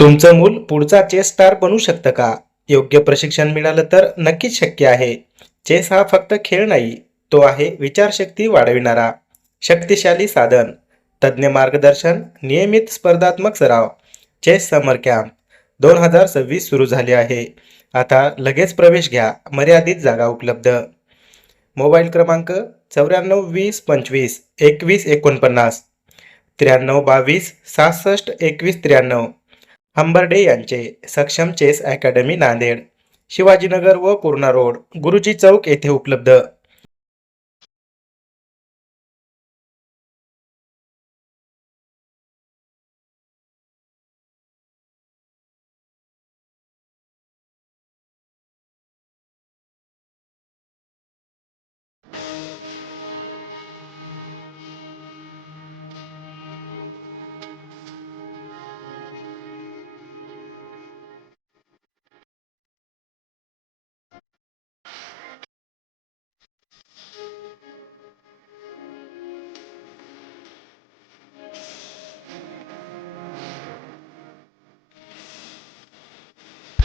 तुमचं मूल पुढचा चेस स्टार बनू शकतं का? योग्य प्रशिक्षण मिळालं तर नक्कीच शक्य आहे. चेस हा फक्त खेळ नाही, तो आहे विचारशक्ती वाढविणारा शक्तिशाली साधन. तज्ज्ञ मार्गदर्शन, नियमित स्पर्धात्मक सराव. चेस समर कॅम्प 2026 सुरू झाले आहे. आता लगेच प्रवेश घ्या. मर्यादित जागा उपलब्ध. मोबाईल क्रमांक 94 20 25 21 49, 93 22 66 21 93. हंबर्डे यांचे सक्षम चेस अकॅडमी नांदेड, शिवाजीनगर व पूर्णा रोड, गुरुजी चौक येथे उपलब्ध.